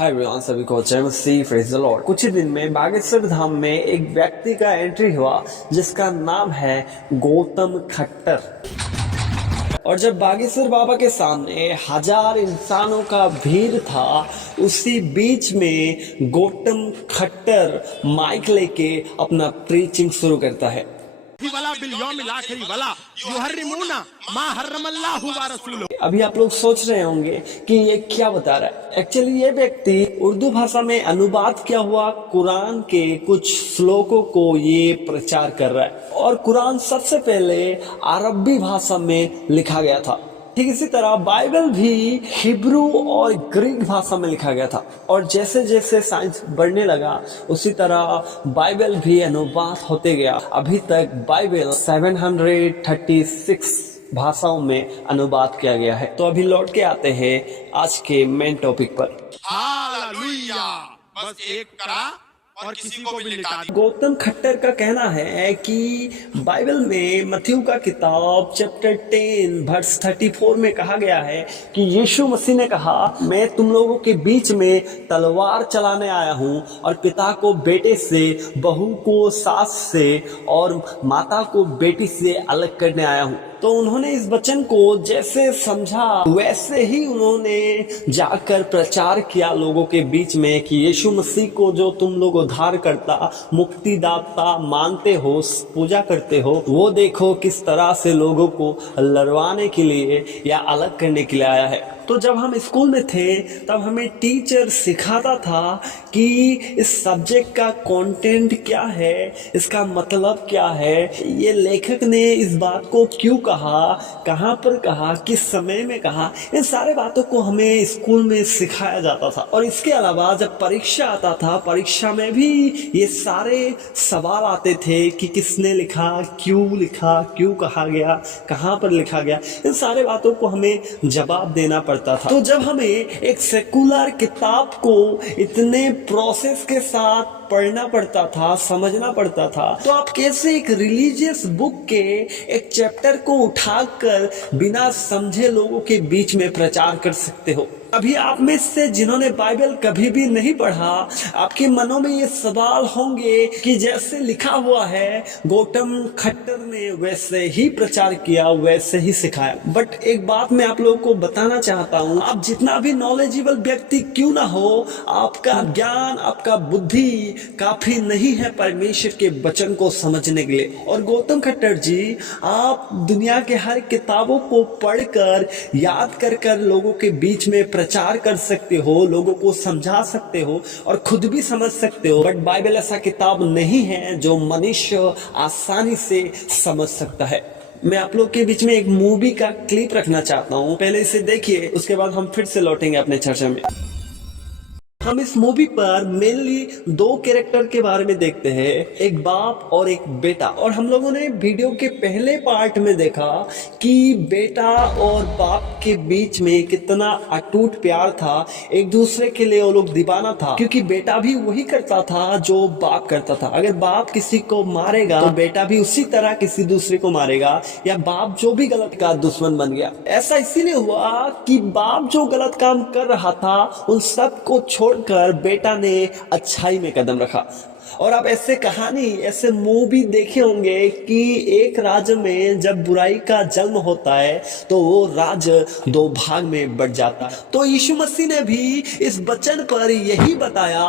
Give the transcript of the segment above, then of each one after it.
Hi everyone, सभी को जय मसीह, प्रेज द लॉर्ड। कुछ ही दिन में बागेश्वर धाम में एक व्यक्ति का एंट्री हुआ जिसका नाम है गौतम खट्टर। और जब बागेश्वर बाबा के सामने हजार इंसानों का भीड़ था, उसी बीच में गौतम खट्टर माइक लेके अपना प्रीचिंग शुरू करता है। अभी आप लोग सोच रहे होंगे कि ये क्या बता रहा है। एक्चुअली ये व्यक्ति उर्दू भाषा में अनुवाद किया हुआ कुरान के कुछ श्लोकों को ये प्रचार कर रहा है। और कुरान सबसे पहले अरबी भाषा में लिखा गया था। ठीक इसी तरह बाइबल भी हिब्रू और ग्रीक भाषा में लिखा गया था। और जैसे जैसे साइंस बढ़ने लगा, उसी तरह बाइबल भी अनुवाद होते गया। अभी तक बाइबल 736 भाषाओं में अनुवाद किया गया है। तो अभी लौट के आते हैं आज के मेन टॉपिक पर। हालेलुया। बस एक करा और किसी को भी लिटा दिया। गौतम खट्टर का कहना है कि बाइबल में मत्थयू का किताब चैप्टर 10 वर्स 34 में कहा गया है कि यीशु मसीह ने कहा, मैं तुम लोगों के बीच में तलवार चलाने आया हूँ और पिता को बेटे से, बहू को सास से और माता को बेटी से अलग करने आया हूँ। तो उन्होंने इस वचन को जैसे समझा वैसे ही उन्होंने जाकर प्रचार किया लोगों के बीच में कि यीशु मसीह को जो तुम लोग उद्धारकर्ता, मुक्तिदाता मानते हो, पूजा करते हो, वो देखो किस तरह से लोगों को लड़वाने के लिए या अलग करने के लिए आया है। तो जब हम स्कूल में थे तब हमें टीचर सिखाता था कि इस सब्जेक्ट का कंटेंट क्या है, इसका मतलब क्या है, ये लेखक ने इस बात को क्यों कहा, कहाँ पर कहा, किस समय में कहा। इन सारे बातों को हमें स्कूल में सिखाया जाता था। और इसके अलावा जब परीक्षा आता था, परीक्षा में भी ये सारे सवाल आते थे कि किसने लिखा, क्यों कहा गया, कहाँ पर लिखा गया। इन सारे बातों को हमें जवाब देना पड़ता था। तो जब हमें एक सेकुलर किताब को इतने प्रोसेस के साथ पढ़ना पड़ता था, समझना पड़ता था, तो आप कैसे एक रिलीजियस बुक के एक चैप्टर को उठाकर बिना समझे लोगों के बीच में प्रचार कर सकते हो। अभी आप में से जिन्होंने बाइबल कभी भी नहीं पढ़ा, आपके मनों में ये सवाल होंगे कि जैसे लिखा हुआ है गौतम खट्टर ने वैसे ही प्रचार किया, वैसे ही सिखाया। बट एक बात मैं आप लोगों को बताना चाहता हूँ, आप जितना भी नॉलेजेबल व्यक्ति क्यों ना हो, आपका ज्ञान, आपका बुद्धि काफी नहीं है परमेश्वर के वचन को समझने के लिए। और गौतम खट्टर जी, आप दुनिया के हर किताबों को पढ़कर याद कर लोगों के बीच में प्रचार कर सकते हो, लोगों को समझा सकते हो और खुद भी समझ सकते हो। बट बाइबल ऐसा किताब नहीं है जो मनुष्य आसानी से समझ सकता है। मैं आप लोग के बीच में एक मूवी का क्लिप रखना चाहता हूँ, पहले इसे देखिए, उसके बाद हम फिर से लौटेंगे अपने चर्चा में। हम इस मूवी पर मेनली दो कैरेक्टर के बारे में देखते हैं, एक बाप और एक बेटा। और हम लोगों ने वीडियो के पहले पार्ट में देखा कि बेटा और बाप के बीच में कितना अटूट प्यार था, एक दूसरे के लिए वो लोग दीवाना था, क्योंकि बेटा भी वही करता था जो बाप करता था। अगर बाप किसी को मारेगा तो बेटा भी उसी तरह किसी दूसरे को मारेगा, या बाप जो भी गलत का दुश्मन बन गया। ऐसा इसीलिए हुआ कि बाप जो गलत काम कर रहा था उन सब को छोड़कर बेटा ने अच्छाई में कदम रखा। और आप ऐसे कहानी, ऐसे मूवी देखे होंगे कि एक राज्य में जब बुराई का जन्म होता है तो वो राज्य दो भाग में बढ़ जाता है। तो यीशु मसीह ने भी इस वचन पर यही बताया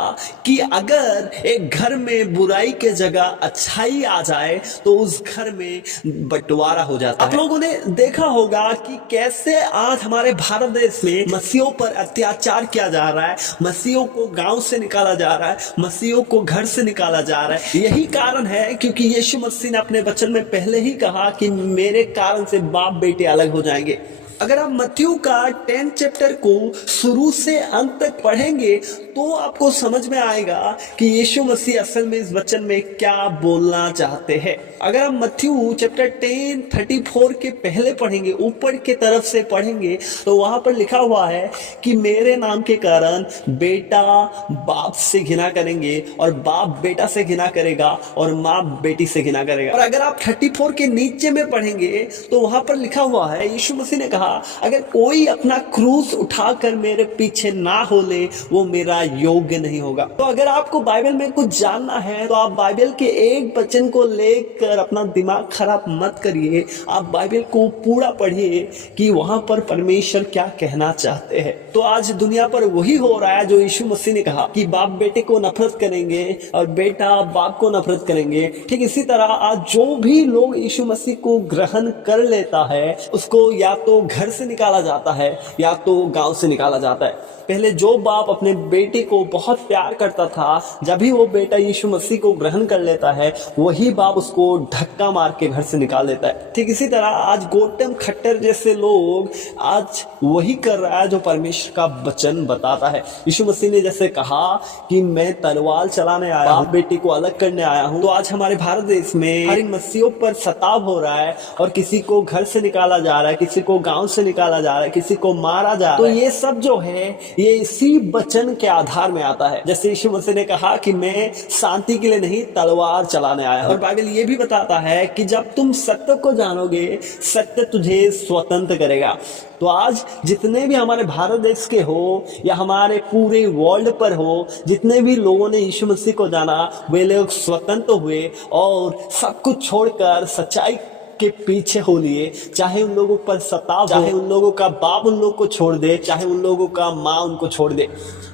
कि अगर एक घर में बुराई के जगह अच्छाई आ जाए तो उस घर में बंटवारा हो जाता है। आप लोगों ने देखा होगा कि कैसे आज हमारे भारत देश में मसीहों पर अत्याचार किया जा रहा है, मसीहों को गांव से निकाला जा रहा है, मसीहों को घर से निकाला जा रहा है। यही कारण है क्योंकि यीशु मसीह ने अपने वचन में पहले ही कहा कि मेरे कारण से बाप बेटे अलग हो जाएंगे। अगर आप मत्थयू का 10 चैप्टर को शुरू से अंत तक पढ़ेंगे तो आपको समझ में आएगा कि यीशु मसीह असल में इस वचन में क्या बोलना चाहते हैं। अगर आप मत्थयू चैप्टर 10:34 के पहले पढ़ेंगे, ऊपर के तरफ से पढ़ेंगे, तो वहां पर लिखा हुआ है कि मेरे नाम के कारण बेटा बाप से घृणा करेंगे और बाप बेटा से घृणा करेगा और माँ बेटी से घृणा करेगा। और अगर आप 34 के नीचे में पढ़ेंगे तो वहां पर लिखा हुआ है, यीशु मसीह ने कहा अगर कोई अपना क्रूस उठाकर मेरे पीछे ना हो ले वो मेरा योग्य नहीं होगा। तो अगर आपको बाइबल में कुछ जानना है तो आप बाइबल के एक वचन को लेकर अपना दिमाग खराब मत करिए, आप बाइबल को पूरा पढ़िए कि वहां पर परमेश्वर क्या कहना चाहते हैं। तो आज दुनिया पर वही हो रहा है जो यीशु मसीह ने कहा कि बाप बेटे को नफरत करेंगे और बेटा बाप को नफरत करेंगे। ठीक इसी तरह आज जो भी लोग यीशु मसीह को ग्रहण कर लेता है उसको या तो घर से निकाला जाता है या तो गांव से निकाला जाता है। पहले जो बाप अपने बेटे को बहुत प्यार करता था, जब भी वो बेटा यीशु मसीह को ग्रहण कर लेता है वही बाप उसको धक्का मार के घर से निकाल देता है। ठीक इसी तरह आज गौतम खट्टर जैसे लोग आज वही कर रहा है जो परमेश्वर का वचन बताता है। यीशु मसीह ने जैसे कहा कि मैं तलवार चलाने आया हूं, बेटे को अलग करने आया हूं। तो आज हमारे भारत देश में हर मसीहों पर सताव हो रहा है और किसी को घर से निकाला जा रहा है, किसी को गांव से निकाला जा रहा है, किसी को मारा जा रहा है। तो ये सब जो है ये इसी वचन के आधार में आता है। जैसे यीशु मसीह ने कहा कि मैं शांति के लिए नहीं तलवार चलाने आया हूं। और बाइबल ये भी बताता है कि जब तुम सत्य को जानोगे सत्य तुझे स्वतंत्र करेगा। तो आज जितने भी हमारे भारत देश के हो या हमारे पूरे वर्ल्ड पर हो, जितने भी लोगों ने यीशु मसीह को जाना वे लोग स्वतंत्र हुए और सब कुछ छोड़कर सच्चाई के पीछे हो लिए। चाहे उन लोगों पर सताव, चाहे उन लोगों का बाप उन लोगों को छोड़ दे, चाहे उन लोगों का माँ उनको छोड़ दे,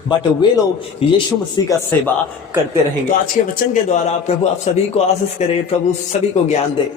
बट वे लोग यीशु मसीह का सेवा करते रहेंगे। तो आज के वचन के द्वारा प्रभु आप सभी को आशीष करे, प्रभु सभी को ज्ञान दे।